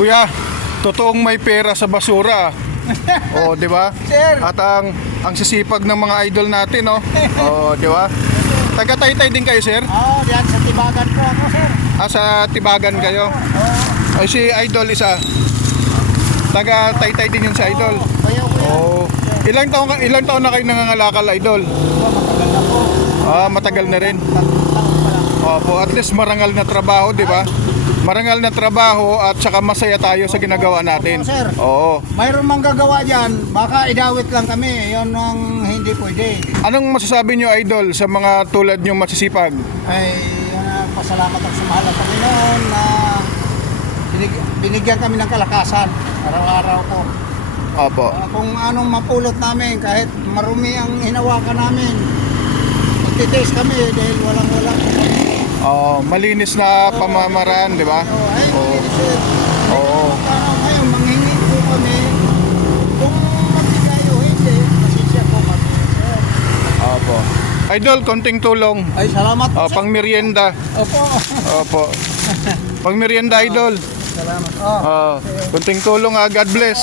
Kuya, totoong may pera sa basura. Oh, di ba? Sir. At ang sisipag ng mga idol natin, oh. Oh, di ba? Taga Taytay din kayo, sir? Oo, diyan sa Tibagan po ako, sir. Sa Tibagan kayo. Oo. Ay, si idol isa. Taga Taytay din yun si idol. Kaya ko yan. Oh. Ilang taon na kayo nangangalakal, idol? Matagal na po. Matagal na rin. 3 taon pa lang. Opo, at least marangal na trabaho, di ba? Marangal na trabaho at saka masaya tayo sa ginagawa natin. Opo, sir. Oo. Mayroon mang gagawa dyan, baka idawit lang kami. Yon ang hindi pwede. Anong masasabi nyo, idol, sa mga tulad nyo masisipag? Ay, pasalamat ako sa mahal na Panginoon na binigyan kami ng kalakasan araw-araw po. Opo. Kung anong mapulot namin, kahit marumi ang hinawakan namin, magtitiis kami dahil walang-wala. Malinis na pamamaraan, di ba? Ay, Oo. sir. Oo. Ngayon, manghingi po kami kung magbigay o hindi, pasisya po kami, sir. Opo. Idol, konting tulong. Ay, salamat po, sir. Pang merienda. Opo. Opo. Pang merienda, idol. Salamat. Konting tulong, God bless.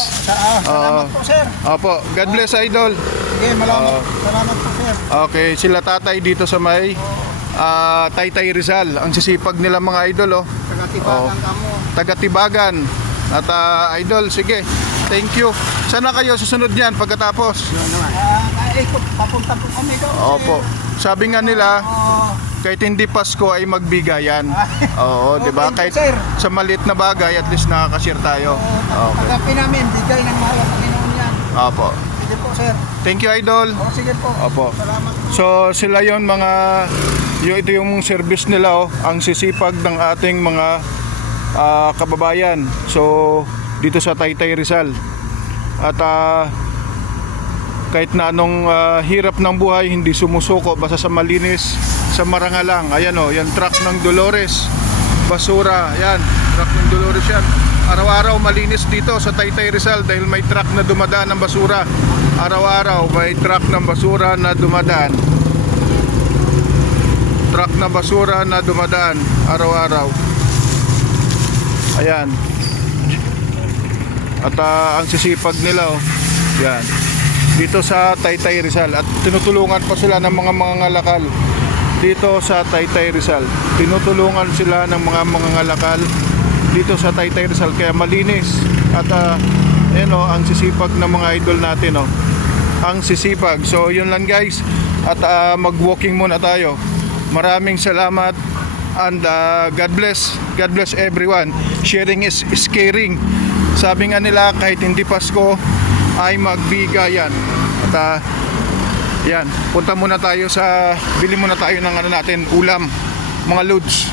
Salamat po, sir. Opo, God bless, idol. Sige, salamat po, sir. Okay, sila tatay dito sa may Taytay Rizal. Ang sisipag nila mga idol, oh. Taga-Tibagan kamo. Taga-Tibagan. At idol, sige. Thank you. Sana kayo susunod niyan pagkatapos. Ikot, papunta po kami daw, sir. Opo. Sabi nga nila, Oo. kahit hindi Pasko ay magbigayan. Oo, di ba? Okay, Kahit sir. sa maliit na bagay, at least nakaka-share tayo. Okay. Tagapin namin, bigay ng mahal ang Panginoon yan. Opo. Sige po, sir. Thank you, idol. Sige po. Opo. Salamat po. So, sila yon mga... ito yung service nila, oh. Ang sisipag ng ating mga kababayan. So, dito sa Taytay Rizal. At kahit na anong hirap ng buhay, hindi sumusuko basta sa malinis, sa marangalang. Ayan, oh, yan truck ng Dolores, basura, yan, truck ng Dolores yan. Araw-araw malinis dito sa Taytay Rizal dahil may truck na dumadaan ng basura. Araw-araw may truck ng basura na dumadaan. Truck na basura na dumadaan araw-araw. Ayan. At ang sisipag nila, oh, yan, dito sa Taytay Rizal. At tinutulungan pa sila ng mga mangangalakal dito sa Taytay Rizal. Tinutulungan sila ng mga mangangalakal dito sa Taytay Rizal. Kaya malinis. At yan, oh, ang sisipag ng mga idol natin, oh. Ang sisipag. So yun lang, guys. At mag-walking muna tayo. Maraming salamat and God bless. God bless everyone. Sharing is caring. Sabi nga nila, kahit hindi Pasko ay magbigayan. At yan, punta muna tayo bili muna tayo ng natin, ulam, mga loads.